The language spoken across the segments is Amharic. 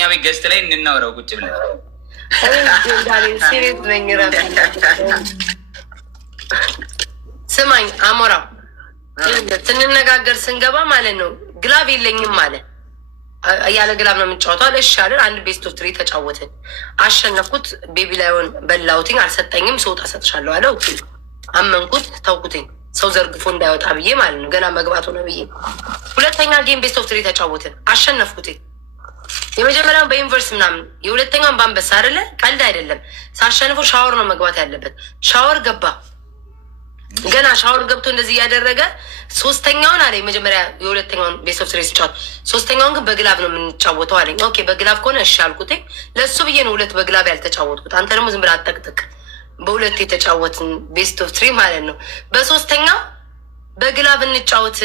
እኛ ቤት ገዝት ላይ እንናወራው ቁጭ ብለን ስማኝ አሞራው ስንነጋገር ስንገባ ማለት ነው ግላብ የለኝም ማለት ያለ ግላብ ነው የምንጫወተው አለ። እሺ አለን። አንድ ቤስት ኦፍ 3 ተጫወትን፣ አሸነፍኩት። ቤቢ ላይሆን በላውቲኝ አልሰጠኝም። ሰውጣ ሰጥሻለሁ አለ። ኦኬ አመንኩት፣ ተውኩትኝ። ሰው ዘርግፎ እንዳይወጣ ብዬ ማለት ነው ገና መግባቱ ነው ብዬ። ሁለተኛ ጌም ቤስት ኦፍ 3 ተጫወትን፣ አሸነፍኩትኝ። የመጀመሪያውን በዩኒቨርሲቲ ምናምን የሁለተኛውን በአንበሳ አይደለ፣ ቀልድ አይደለም። ሳሸንፈው ሻወር ነው መግባት ያለበት። ሻወር ገባ። ገና ሻወር ገብቶ እንደዚህ እያደረገ ሶስተኛውን አለኝ። መጀመሪያ የሁለተኛውን ቤስት ኦፍ 3 ሲጫወት ሶስተኛውን ግን በግላብ ነው የምንጫወተው አለኝ። ኦኬ በግላብ ከሆነ እሺ አልኩት። ለሱ ብዬ ነው 2 በግላብ ያልተጫወትኩት። አንተ ደግሞ ዝም ብለህ አጠቅጥቅ። በ2 የተጫወትን ቤስት ኦፍ 3 ማለት ነው። በሶስተኛው በግላብ እንጫወት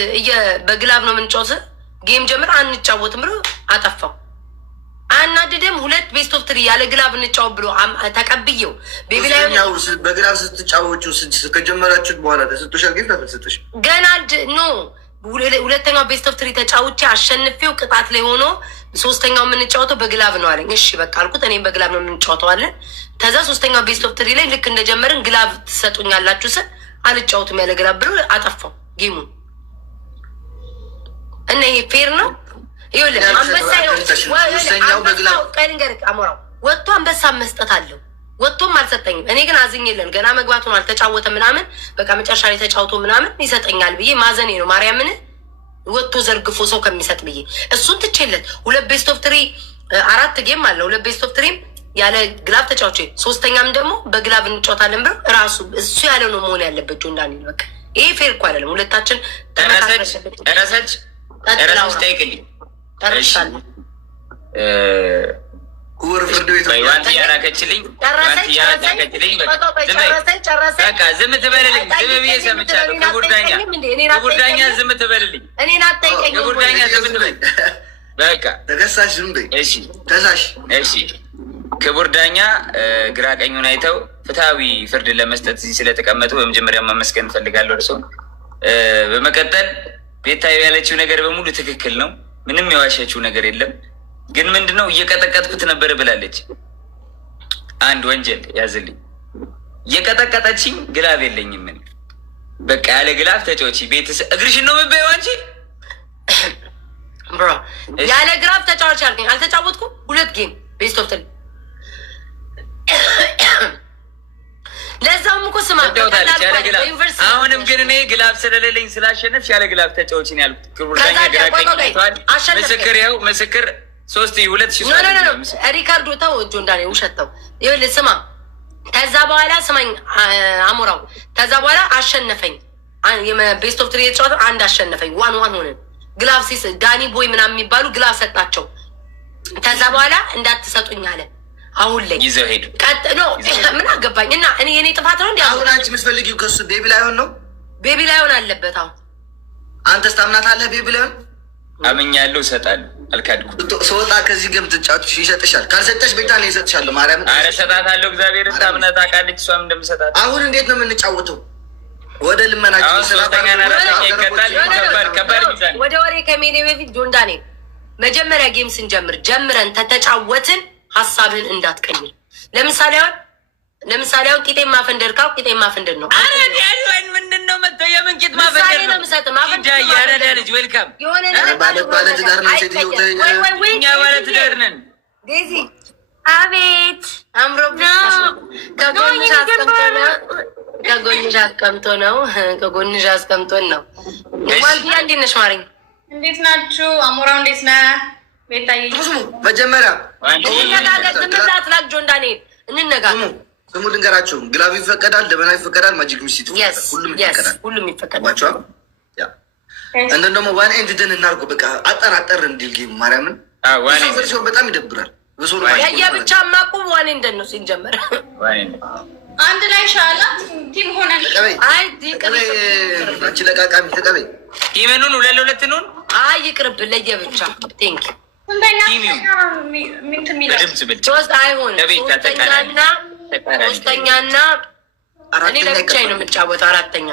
በግላብ ነው የምንጫወት ጌም ጀምር አንጫወትም ብሎ አጠፋው። አናድደም። 2 ቤስት ኦፍ 3 ያለ ግላብ እንጫወት ብሎ ተቀብየው ቤቢ ላይ በግላብ ስትጫወቹ ከጀመራችሁት በኋላ ተሰጥቶሻል። ግን ተሰጥቶሽ ገና ኖ ሁለተኛው ቤስት ኦፍ 3 ተጫውቼ አሸንፌው ቅጣት ላይ ሆኖ ሶስተኛው የምንጫወተው በግላብ ነው አለኝ። እሺ በቃ አልኩት። እኔም በግላብ ነው የምንጫወተው አለን። ከዛ ሶስተኛው ቤስት ኦፍ 3 ላይ ልክ እንደጀመርን ግላብ ትሰጡኛላችሁ ስል አልጫወትም ያለ ግላብ ብሎ አጠፋው ጌሙን። እና ይሄ ፌር ነው? አሞራው ወጥቶ አንበሳ መስጠት አለው። ወጥቶም አልሰጠኝም። እኔ ግን አዝኝለን ገና መግባቱን አልተጫወተ ምናምን በቃ መጨረሻ ላይ ተጫውቶ ምናምን ይሰጠኛል ብዬ ማዘኔ ነው። ማርያምን ወጥቶ ዘርግፎ ሰው ከሚሰጥ ብዬ እሱን ትቼለት 2 ቤስት ኦፍ 3 4 ጌም አለ። 2 ቤስት ኦፍ 3 ያለ ግላብ ተጫውቼ ሶስተኛም ደግሞ በግላብ እንጫወታለን ብሎ ራሱ እሱ ያለው ነው መሆን ያለበት። ጆንዳኒ በቃ ይሄ ፌር እኮ አይደለም። ሁለታችን ረሰች ጠይቅልኝ ኩር ፍርድ ቤት ዋንት ያራከችልኝ ዝም ትበልልኝ። ዝም ብዬ ሰምቻለሁ። ክቡር ዳኛ ዝም ትበልልኝ። ክቡር ዳኛ ዝም ትበል። በቃ ተከሳሽ ዝም በይ። እሺ ከሳሽ እሺ። ክቡር ዳኛ ግራ ቀኙን አይተው ፍትሐዊ ፍርድ ለመስጠት እዚህ ስለተቀመጡ በመጀመሪያ ማመስገን እንፈልጋለሁ እርስዎን። በመቀጠል ቤታዬ ያለችው ነገር በሙሉ ትክክል ነው። ምንም የዋሸችው ነገር የለም። ግን ምንድነው እየቀጠቀጥኩት ነበር ብላለች። አንድ ወንጀል ያዝልኝ። እየቀጠቀጠችኝ ግላብ የለኝም። ምን በቃ ያለ ግላብ ተጫወቺ። ቤተሰብ እግርሽን ነው የምትበይው አንቺ ብሮ። ያለ ግላብ ተጫወች አልከኝ። አልተጫወትኩም። 2 ጌም ቤስት ኦፍ 3 ለዛውም እኮ ስማ አሁንም ግን እኔ ግላብ ስለሌለኝ ስላሸነፍሽ ያለ ግላብ ተጫወቺ ነው ያልኩት። ክቡር ዳኛ ግራ ቀኝ አይተዋል። ምስክር ይኸው ምስክር 3 ሪካርዶ ተው እጆ እንዳኔ ውሸተው ይኸውልህ ስማ። ከዛ በኋላ ስማኝ አሞራው ከዛ በኋላ አሸነፈኝ። ቤስት ኦፍ 3 የተጫወተ አንድ አሸነፈኝ። 1-1 ሆነን ግላብ ሲስ ዳኒ ቦይ ምናምን የሚባሉ ግላብ ሰጣቸው። ከዛ በኋላ እንዳትሰጡኝ አለ። አሁን ላይ ይዘው ሄዱ። ቀጥሎ ምን አገባኝ እና እኔ የኔ ጥፋት ነው እንዴ? አሁን አንቺ የምትፈልጊው ከሱ ቤቢ ላይሆን ነው? ቤቢ ላይሆን አለበት። አሁን አንተስ ታምናታለህ? ቤቢ ላይሆን አምኛለሁ፣ እሰጣለሁ። አልካድኩም። ስወጣ ከዚህ ገም ትጫወቱ ይሰጥሻል። ካልሰጠሽ ቤታ ነው ይሰጥሻል። ማርያም አረ እሰጣታለሁ። እግዚአብሔር ታምና ታውቃለች። እሷም እንደምሰጣት አሁን እንዴት ነው የምንጫወተው? ወደ ልመናችን ሶስተኛና አራተኛ ይቀጣል። ከባድ ሚዛን ወደ ወሬ ከሜዴ በፊት ጆንዳኔ መጀመሪያ ጌም ስንጀምር ጀምረን ተተጫወትን ሀሳብህን እንዳትቀይር። ለምሳሌ አሁን ቂጤን ማፈንደር ካው ቂጤን ማፈንደር ነው። አረ ዲያሪዋን ምንድነው መተው የምን ቂጥ ማፈንደር ነው? ማፈንደር ያረዳ ልጅ ዌልካም የሆነ ነገር ባለ ትዳር ነው። ሴትዮ እኛ ባለ ትዳር ነን። ዴዚ አቤት አምሮብሽ ከጎንሽ አስቀምጦን ነው። ዋልያ እንዴት ነሽ ማሪኝ? እንዴት ናችሁ? አሞራው እንዴት ነህ? ቤታዬ መጀመሪያ ዝምላትላክ ጆንዳኔ እንነጋገር። ስሙ ልንገራችሁ። ግላብ ይፈቀዳል፣ ደመና ይፈቀዳል፣ ማጂክ ሚስት ይፈቀዳል። ሁሉም ይፈቀዳል። እንደን ደግሞ ዋን ኤንድ ደን እናርጎ በቃ አጠር እንዲል ጌም ማርያምን ሲሆን በጣም ይደብራል። የብቻ ማቁ ዋን ኤንድ ነው ሲንጀመር አንድ ላይ ሻላ ቲም ሆነን አንቺ ለቃቃሚ ተቀበይ። ቲምኑን 2-2 ኑን ይቅርብ ለየብቻ ቴንክ ሶስተኛና እኔ ለብቻዬ ነው የምጫወተው። አራተኛ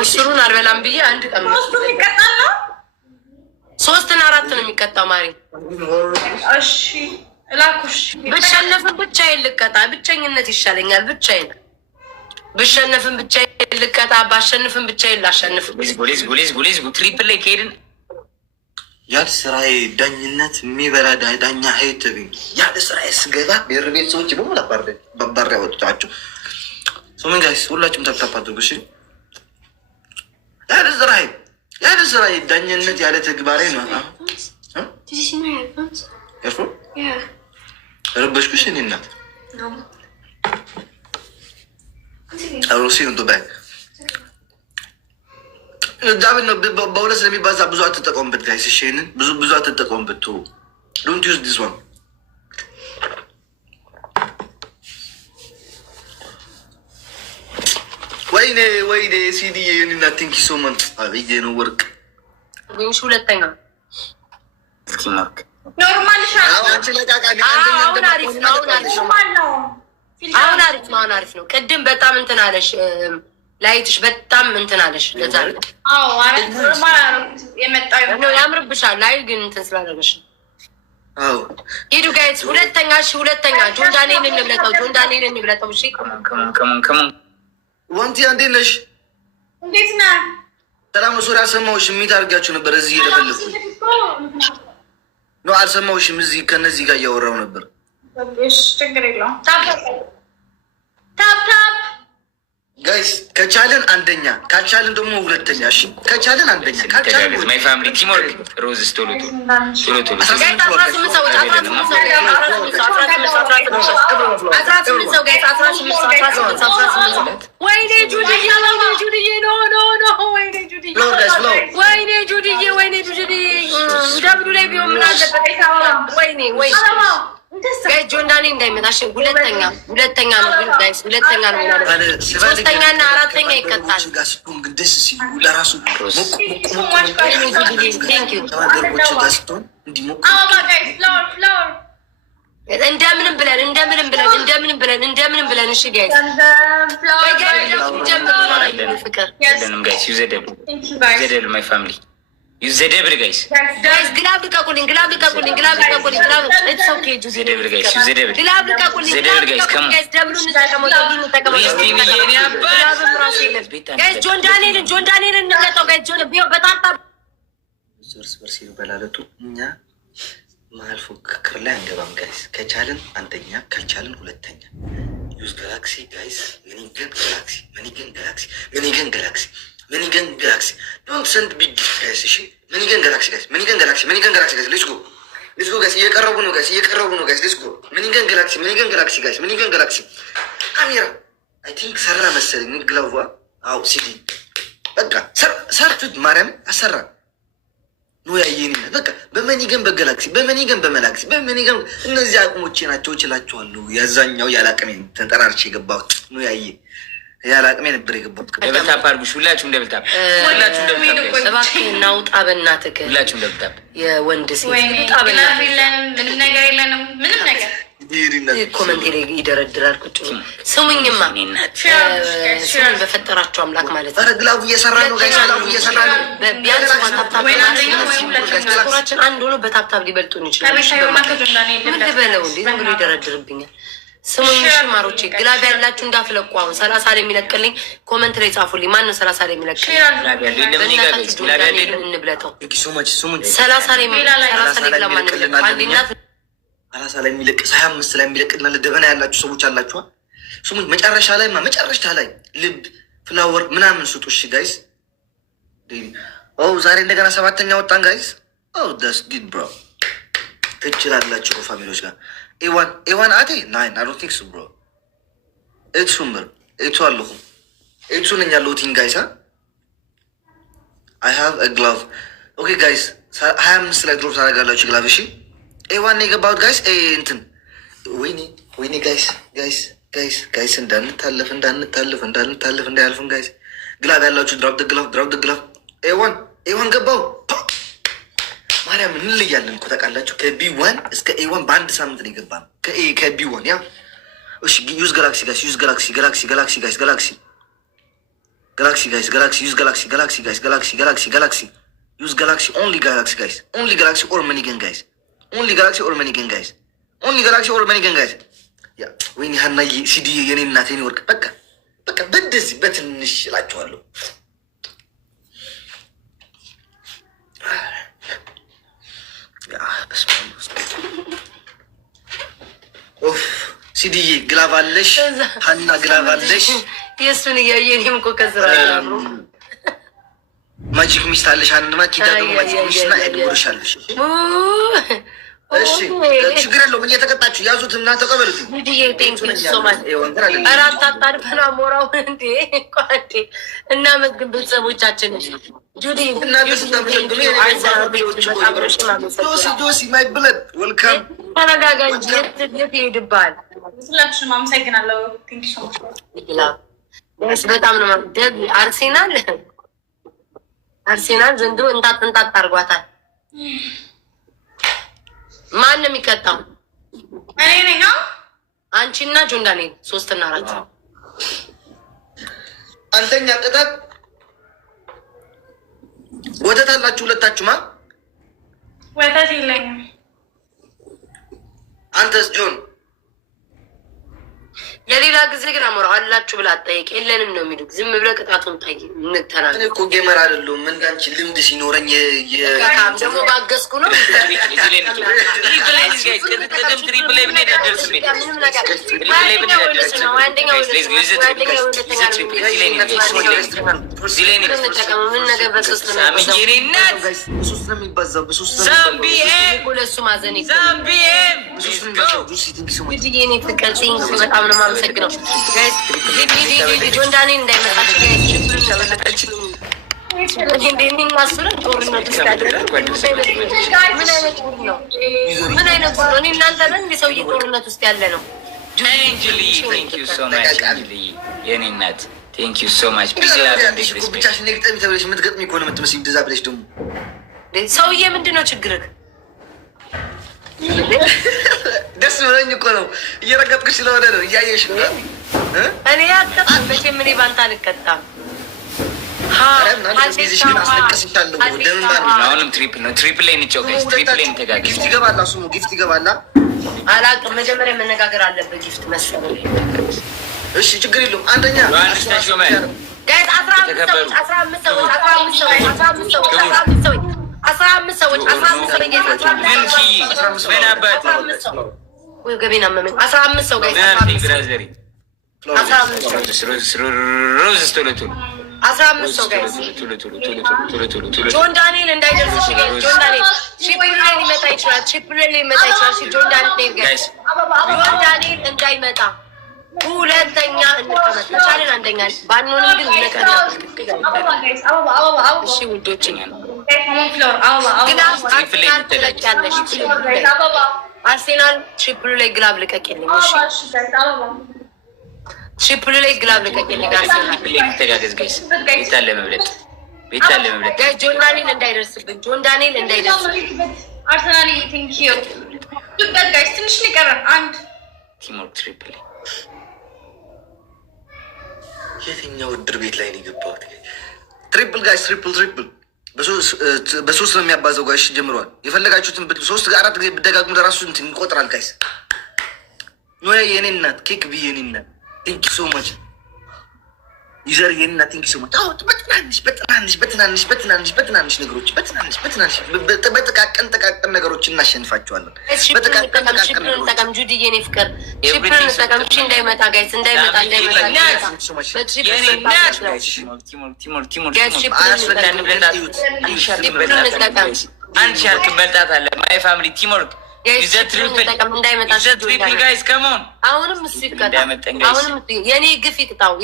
ምስሩን አልበላም ብዬ አንድ ቀን 3 እና 4 ነው የሚቀጣው ማሪ። እሺ እላኩሽ። ብሸነፍም ብቻዬን ልቀጣ፣ ብቸኝነት ይሻለኛል። ብቻዬን ብሸነፍም ብቻዬን ልቀጣ፣ ባሸንፍም ብቻዬን ላሸንፍ። ጉሊዝ ትሪፕል ላይ ከሄድን ያለ ስራዬ ዳኝነት የሚበላ ዳኛ ሀይትብኝ ያለ ስራዬ ስገባ ብሔር ቤት ሰዎች በሙሉ በባር ያወጡታቸው ሶምን ጋይስ ሁላችሁም ታፕታፕ አድርጉ እሺ። ያለ ስራዬ ዳኝነት ያለ ተግባሬ ነው። ረበሽኩሽ እኔ እናት አሮሲ ነው ዱባይ ዳብን ነው በሁለት ስለሚባዛ ብዙ አትጠቀሙበት ጋይስ። እሺ ይሄንን ብዙ አትጠቀሙበት። ዶንት ዩዝ ዲስ ዋን። ወይኔ ሲዲ የኔና ቲንክ ሶ ማች አብዬ ነው ወርቅ ወይስ ሁለተኛ ስኪማርክ ኖርማል ሻል አሁን አሪፍ ነው። ቅድም በጣም እንትን አለሽ ላይትሽ በጣም እንትን አለሽ። ለዛ ያምርብሻል። ላይ ግን እንትን ስላደረገሽ ሂዱ ጋይስ። ሁለተኛ ጆን ዳንኤል እንብለጠው። እሺ ዋንቲ እንዴት ነሽ? እንዴት ነህ? ሰላም ነው። ሶሪ አልሰማሁሽም። የሚት አድርጋችሁ ነበር እዚህ እየለፈለኩ ነው። አልሰማሁሽም። እዚህ ከነዚህ ጋር እያወራሁ ነበር። ችግር የለውም። ታፕ ጋይስ ከቻለን አንደኛ ካልቻለን ደግሞ ሁለተኛ። እሺ ከቻለን አንደኛ ካልቻለን ማይ ፋሚሊ ቲምወርክ ሮዝ ቶሎ ወይኔ ጁዲዬ ደብሉ ላይ ቢሆን ምን አለበት? ወይኔ ጆን ዳንኤል እንዳይመጣሽ። ሁለተኛ ነው ግን ጋይስ፣ ሁለተኛ ነው ማለት 3ኛ እና 4ኛ ይቀጣል። እንደምንም ብለን እሺ ጋይስ ፍቅር ማይ ፋሚሊ ዩዘደብር ጋይስ ግላብ ልቀቁልኝ። ጆን ዳንኤልን እንለጠው ጋይስ። በጣም እርስ በርስ ይበላለጡ። እኛ መሀል ፉክክር ላይ አንገባም ጋይስ። ከቻልን አንደኛ ካልቻልን ሁለተኛ። ዩዝ ጋላክሲ ጋይስ። ሚኒገን ጋላክሲ ዶንት ሰንድ ቢግ ጋይስ። እሺ ሚኒገን ጋላክሲ ጋይስ። ሌትስ ጎ ጋይስ። እየቀረቡ ነው ጋይስ። ሌትስ ጎ ሚኒገን ጋላክሲ ጋይስ። ካሜራ አይ ቲንክ ሰራ መሰለኝ ግላቭ። አው ሲዲ በቃ ሰርቱት ማርያም አሰራ ነው ያየኝ። በቃ በመኒገን በጋላክሲ በመላክሲ እነዚህ አቅሞቼ ናቸው እችላቸዋለሁ። ያዛኛው ያላቀሜ ተንጠራርቼ የገባሁት ነው ያየ ያላቅሜ ነበር የገባሁት። ደብልታፕ አድርጉሽ ሁላችሁም ደብልታፕ እባክህ እናውጣ በእናትህ ሁላችሁም ደብልታፕ የወንድ ሴት ምንም ነገር የለንም። ምንም ነገር ኮመንቴ ላይ ይደረድራል። ቁጭ ስሙኝማ፣ ስሙኝ በፈጠራቸው አምላክ ማለት ነው። ግላቡ እየሰራ ነው ጋይስ። ቢያንስ ታብታብራችን አንድ ሆኖ በታብታብ ሊበልጡን ይችላል። ምን ልበለው እንዴ? ዝም ብሎ ይደረድርብኛል። ስሙኝ ሽማሮቼ፣ ግላብ ያላችሁ እንዳትለቁ። አሁን 30 ላይ የሚለቅልኝ ኮመንት ላይ ጻፉልኝ። ማን ነው 30 ላይ የሚለቅልኝ? እንብለጠው 30 ላይ ግላብ አንድናት 30 ላይ የሚለቅ 25 ላይ የሚለቅልና ደበና ያላችሁ ሰዎች አላችኋ። ስሙኝ መጨረሻ ላይ ልብ ፍላወር ምናምን ስጡ። እሺ ጋይስ። ዛሬ እንደገና 7ኛ ወጣን ጋይስ። ዳስ ጉድ ብሮ። ትችላላችሁ ፋሚሊዎች ጋር ኤዋን አቴ ናይን አይ ዶንት ቲንክ ሶ ብሮ። ኤቱ አለሁ ኤቱ ነኝ ያለሁት ጋይስ። አይ ሃቭ አ ግላቭ ኦኬ ጋይስ። 25 ላይ ድሮፕ ታደርጋላችሁ ግላቭ። እሺ ኤዋን የገባሁት ጋይስ። እንትን ወይኔ ጋይስ እንዳያልፍን ጋይስ። ግላቭ ያላችሁ ድራፕ ደ ግላቭ ኤዋን ገባው። ማርያም እንለያለን እኮ ታውቃላችሁ። ከቢ1 እስከ ኤ1 በአንድ ሳምንት ነው የገባ ነው። ከቢ1 ያ እሺ። ዩዝ ጋላክሲ ጋይስ። ዩዝ ጋላክሲ ዩዝ ጋላክሲ ኦንሊ ጋላክሲ ጋይስ ኦንሊ ጋላክሲ ኦር መኒገን ጋይስ ኦንሊ ጋላክሲ ኦር መኒገን ጋይስ ኦንሊ ጋላክሲ ኦር መኒገን ጋይስ። ያ ወይኔ ሀናዬ ሲዲ የኔ እናት የኔ ወርቅ በቃ በቃ በደዚህ በትንሽ እላችኋለሁ። ሲዲዬ ግላቭ አለሽ ሀና ግላቭ አለሽ። የእሱን እያየ እኔም እኮ ከስራ ማጂክ ሚስት አለሽ አንድ ማኪዳ ደግሞ ማጂክ ሚስት እና ኤድሞርሽ አለሽ። እሺ ችግር የለውም። እየተቀጣችሁ ያዙት እና ተቀበሉት። አራት አጣድፈና ሞራው እንዴ ቋንዴ እና መግብ ቤተሰቦቻችን ጁዲ ጆሲ ማይ ብለድ ወልካም ተረጋጋ እንጂ የት ይሄድብሃል? ሁላችሁም አመሰግናለሁ። በጣም ነው ደግ አርሴናል ዘንድሮ እንጣት አድርጓታል። ማን ነው የሚቀጣው? እኔ ነኝ። አንቺና ጆን ዳንኤል 3 እና 4 አንተኛ ቅጣት ወተት አላችሁ ሁለታችሁማ? ወተት የለኝም። አንተስ ጆን? ለሌላ ጊዜ ግን አሞራው አላችሁ ብላ አትጠይቅ። የለንም ነው የሚሉት። ዝም ብለህ ቅጣቱን ጠይቅ። እንተናል። እኔ እኮ ጌመር አይደለሁም። እንዳንቺ ልምድ ሲኖረኝ ደግሞ ባገዝኩ ነው። በጣም ነው የማመሰግነው። ጆን ዳንኤል እንዳይመጣችሁ ምን አይነት ነው? እናንተ ነን እንደ ሰውዬ ጦርነት ውስጥ ያለ ነው። ሰውዬ ምንድን ነው ችግርህ? ደስ ብሎኝ እኮ ነው እየረገጥኩሽ ስለሆነ ነው። እያየሽ ነው። እኔ አልቀጣም መቼም። እኔ ባንተ አልቀጣም። አሁንም ትሪፕል ነው። ትሪፕል ላይ እንጫወት። ትሪፕል ላይ እንተጋገዝ። ጊፍት ይገባላ። እሱ ጊፍት ይገባላ። አላውቅም። መጀመሪያ መነጋገር አለበት። ጊፍት መሰለኝ። እሺ ችግር የለውም። አንደኛ ጋይስ 15 ሰዎች 15 ጆን ዳንኤል እንዳይደርስ ጆን ዳንኤል ትሪፕል ላይ ሊመጣ ይችላል። ትሪፕል ላይ ሊመጣ ይችላል። ጆን ዳንኤል እንዳይመጣ ሁለተኛ እንቀመጥ ከቻለን አንደኛ ባንሆንም ግን ሁለተኛ እሺ ውዶች አርሴናል ትሪፕሉ ላይ ግላብ ልቀቅልኝ። እሺ ትሪፕሉ ላይ ግላብ ልቀቅልኝ። ጆን ዳንኤል እንዳይደርስብን። ጆን ዳንኤል እንዳይደርስብን። አርሰናል ቴንኪዩ ጋይስ። ትንሽ ሊቀረን አንድ ቲሞር ትሪፕል የትኛው እድር ቤት ላይ ነው የገባሁት? ትሪፕል ጋይስ ትሪፕል በሶስት ነው የሚያባዘው ጋይስ። ጀምሯል። የፈለጋችሁትን 3-4 ጊዜ ብደጋግሙ ለራሱ እንትን ይቆጥራል ጋይስ። ኖ የኔ እናት ኬክ ብዬ የኔ እናት ቴንክ ዩ ሶ ማች ዩዘር የኔ እናት ቴንክ ዩ ሶ ማች። አዎ በትናንሽ ነገሮች በጥቃቅን ነገሮች እናሸንፋቸዋለን። ጠቀም ጁዲ የኔ ፍቅር ሽፕርን ጠቀም። እሺ እንዳይመጣ ጋይስ እንዳይመጣ አንድ ሻርክ በልጣት አለ ማይ ፋሚሊ ቲምወርክ አሁንም እሱ ይቀጣ። አሁንም የኔ ግፍ ይቅጣው።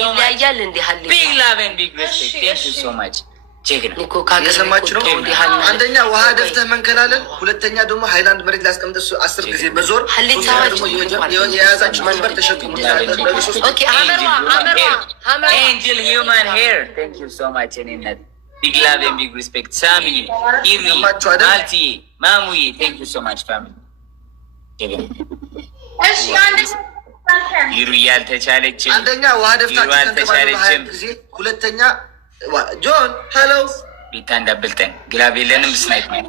ይለያያል እንዲህ እየሰማችሁ ነው። አንደኛ ውሃ ደፍተህ መንከላለን፣ ሁለተኛ ደግሞ ሃይላንድ መሬት ላይ አስቀምጠህ 10 ጊዜ በዞር የያዛችሁ መንበር ተሸክሙ። ቢግ ላቭ ኤንድ ቢግ ሪስፔክት። ሳሚ ኢሪ ማልቲ ማሙዬ ቴንክ ዩ ሶ ማች ፋሚሊ። እሺ አንድ ይሩ ያልተቻለችም አንደኛ ውሃ ደፍታችሁ ሁለተኛ ጆን ሄሎ ቤታ እንዳበልጠን ግላብ የለንም። ስናይፕ ማይ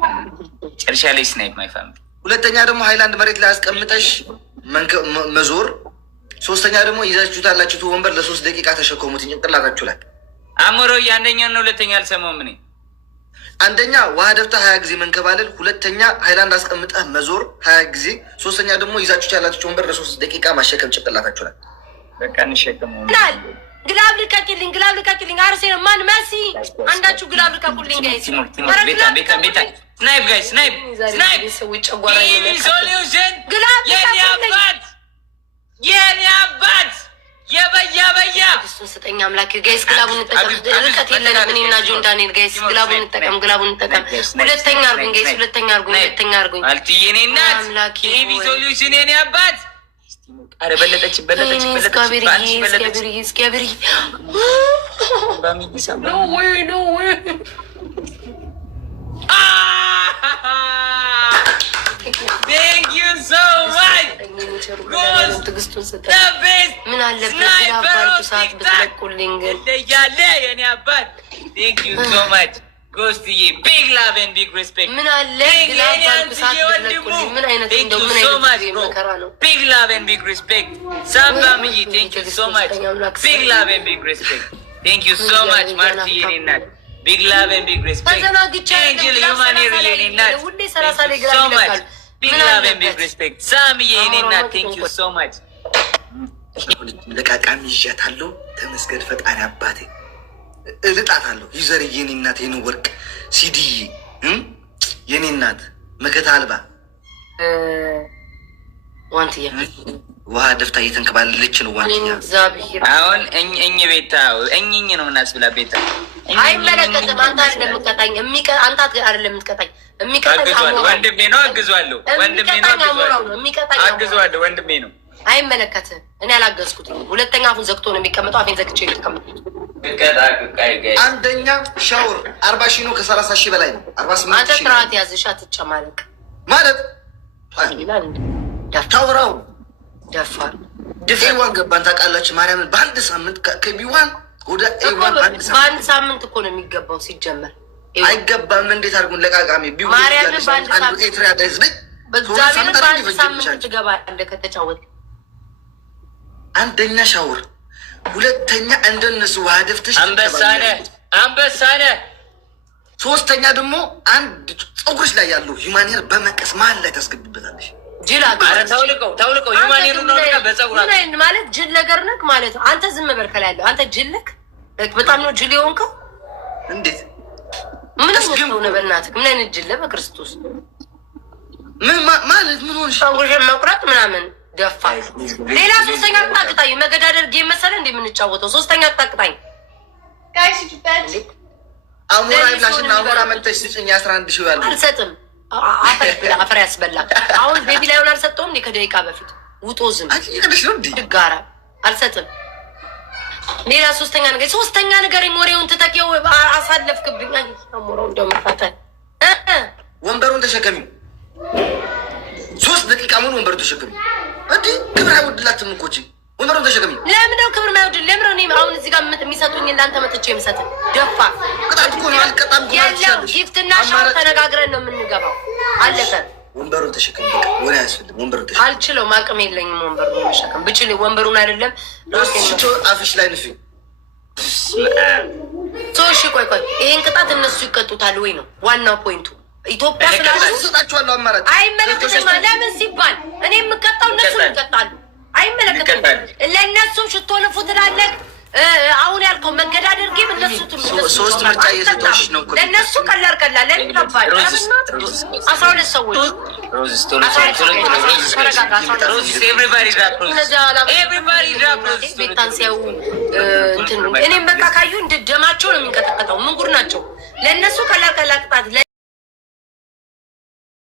ጨርሻ ላይ ስናይፕ ማይ ፋሚሊ። ሁለተኛ ደግሞ ሃይላንድ መሬት ላይ አስቀምጠሽ መዞር። ሶስተኛ ደግሞ ይዛችሁት ያላችሁት ወንበር ለ3 ደቂቃ ተሸከሙት ጭንቅላታችሁ ላይ። አሞሮ አንደኛና ሁለተኛ አልሰማሁም እኔ። አንደኛ ውሃ ደፍታ 20 ጊዜ መንከባለል፣ ሁለተኛ ሃይላንድ አስቀምጠህ መዞር 20 ጊዜ፣ ሶስተኛ ደግሞ ይዛችሁት ያላችሁት ወንበር ለ3 ደቂቃ ማሸከም ጭንቅላታችሁ ላይ። በቃ እንሸከሙ። ግላብ ልቀቂልኝ፣ ግላብ ልቀቂልኝ። አርሴ ማን መሲ አንዳችሁ ግላብ ልቀቁልኝ ጋይስ። ቤታ ስናይፕ ጋይስ ስናይፕ ሶሉሽን የኔ አባት የበያ እሱን ስጠኝ አምላክ ጋይስ። ግላቡን እንጠቀም፣ ርቀት የለንም እኔና ጆን ዳንኤል ጋይስ። ግላቡን እንጠቀም፣ ግላቡን እንጠቀም። ሁለተኛ አርጉኝ ጋይስ፣ ሁለተኛ አርጉኝ። አልትዬ የኔ እናት የቢ ሶሉሽን የኔ አባት። አረ በለጠች እስኪያብሪ Thank you so much. ምን አለበት ግላብ ሰዓት ብትለቁልኝ ግን ያለ የኔ አባት። Thank you so much. ጎስትዬ ቢግ ላቭ ኤንድ ቢግ ሪስፔክት። ምን አለ ግላብ ሰዓት ብትለቁልኝ ምን አይነት እንደው ምን አይነት መከራ ነው። ቢግ ላቭ ኤንድ ቢግ ሪስፔክት። ሳምባምዬ Thank you so much. ቢግ ላቭ ኤንድ ቢግ ሪስፔክት. Thank you so much ማርቲ የኔ እናት። ቢግ ላቭ ኤንድ ቢግ ሪስፔክት። ኤንጅል ሁማኔሪ የኔ እናት ሁሌ 30 ላይ ግላብ ይለቃል። ቢግ ላቭ ኤንድ ቢግ ሪስፔክት። ሳምዬ የኔ እናት Thank you so much. ለቃቃሚ ይዣታለሁ። ተመስገን ፈጣሪ አባቴ። እልጣታለሁ ዩዘር የኔ እናት የኔ ወርቅ ሲዲ የኔ እናት መከታ አልባ ዋንትያ ውሃ ደፍታ እየተንከባለለች ነው። ዋንትያ አሁን እኝ ቤታ እኝኝ ነው እናስብላ ቤታ አይመለከትም። አንተ አይደለም የምትቀጣኝ አንተ አይደለም የምትቀጣኝ አግዟለሁ ወንድሜ ነው አግዟለሁ ወንድሜ ነው አይመለከትም። እኔ አላገዝኩትም። ሁለተኛ አፉን ዘግቶ ነው የሚቀመጠው። አፌን ዘግቼ ነው የተቀመጥኩት። አንደኛ ሻወር 40 ሺህ ነው ከ30 ሺህ በላይ ነው። 48 አንተ ጥራት ያዝሽ አትጨማለቅ ማለት ታውራው ደፋር ኤዋን ገባን ታውቃላችሁ። ማርያምን በአንድ ሳምንት ከቢዋን ወደ ኤዋን በአንድ ሳምንት እኮ ነው የሚገባው። ሲጀመር አይገባም። እንዴት አድርጉን ለቃቃሚ ቢዋን ማርያምን በአንድ ሳምንት ኤትሪያ ዳይዝብ በዛብን በአንድ ሳምንት ትገባለህ ከተጫወት። አንደኛ ሻወር፣ ሁለተኛ እንደነሱ ውሃ ደፍተሽ አንበሳነ፣ ሶስተኛ ደግሞ አንድ ፀጉርሽ ላይ ያለው ሂውማን ሄር በመቀስ መሀል ላይ ታስገቢበታለሽ። ጅል ታውልቀው ሂውማን ሄር ነው በፀጉር ማለት ጅል ነገር ነክ ማለት ነው። አንተ ዝም በል ከላይ ያለው አንተ ጅል ነክ በጣም ነው ጅል የሆንከው። እንዴት ምን ነው ነው በእናትህ ምን አይነት ጅል በክርስቶስ ምን ማለት ምን ሆነሽ? ፀጉርሽን መቁረጥ ምናምን ደፋ። ሌላ ሶስተኛ አቅጣኝ መገዳደር ጌም መሰለ እንደ የምንጫወተው ሶስተኛ አቅጣኝ ጋይስ ይባል አሞራ ይብላሽና አሞራ መጥተሽ ስጭኝ 11 ሺህ ያለው አልሰጥም። አፈር ያስበላ። አሁን ቤቢ ላይ ሆነ አልሰጠውም እንዴ ከደቂቃ በፊት ውጦ ዝም አትይቀደሽ ነው እንዴ ድጋራ አልሰጥም። ሌላ ሶስተኛ ነገር ወሬውን ትተቂው አሳለፍክብኝ። አሞራው እንደው መፋታል። ወንበሩን ተሸከሚው 3 ደቂቃ ሙሉ ወንበሩን ተሸከሚው። እንዴ ክብር አይወድላትም እኮ እቺ ወንበሩን ተሸከሚው። ለምን ነው ክብር ማይወድል? ለምን ነው እኔ አሁን እዚህ ጋር የሚሰጡኝ እንዳንተ መጥቼ የምሰጥ ደፋ ቅጣት እኮ ነው። አልቀጣም እኮ ያለው ጊፍትና ሻው ተነጋግረን ነው የምንገባው። አለፈ። ወንበሩን ተሸከሚው። ወሬ አያስፈልግም። ወንበሩን ተሸከሚው። አልችለውም፣ አቅም የለኝም ወንበሩን ተሸከም። ብችል ወንበሩን አይደለም ራስሽ አፍሽ ላይ ንፊ። እሺ ቆይ ይሄን ቅጣት እነሱ ይቀጡታል ወይ ነው ዋናው ፖይንቱ። ኢትዮጵያ ስለሰጣችኋለሁ አማራጭ አይመለከትም። ለምን ሲባል እኔ የምቀጣው እነሱ ይቀጣሉ። አይመለከትም። ለእነሱም ሽቶ ንፉ ትላለህ። አሁን ያልከው መገዳደር ጌም እነሱ ሶስት ምርጫ እየሰጠሽ ነው። ለእነሱ ቀላል ለእኔ ከባድ 12 ሰዎች ቤታን ሲያዩ እኔም በቃ ካዩ እንደ ደማቸው ነው የሚንቀጠቀጠው። ምን ጉድ ናቸው። ለእነሱ ቀላል ቅጣት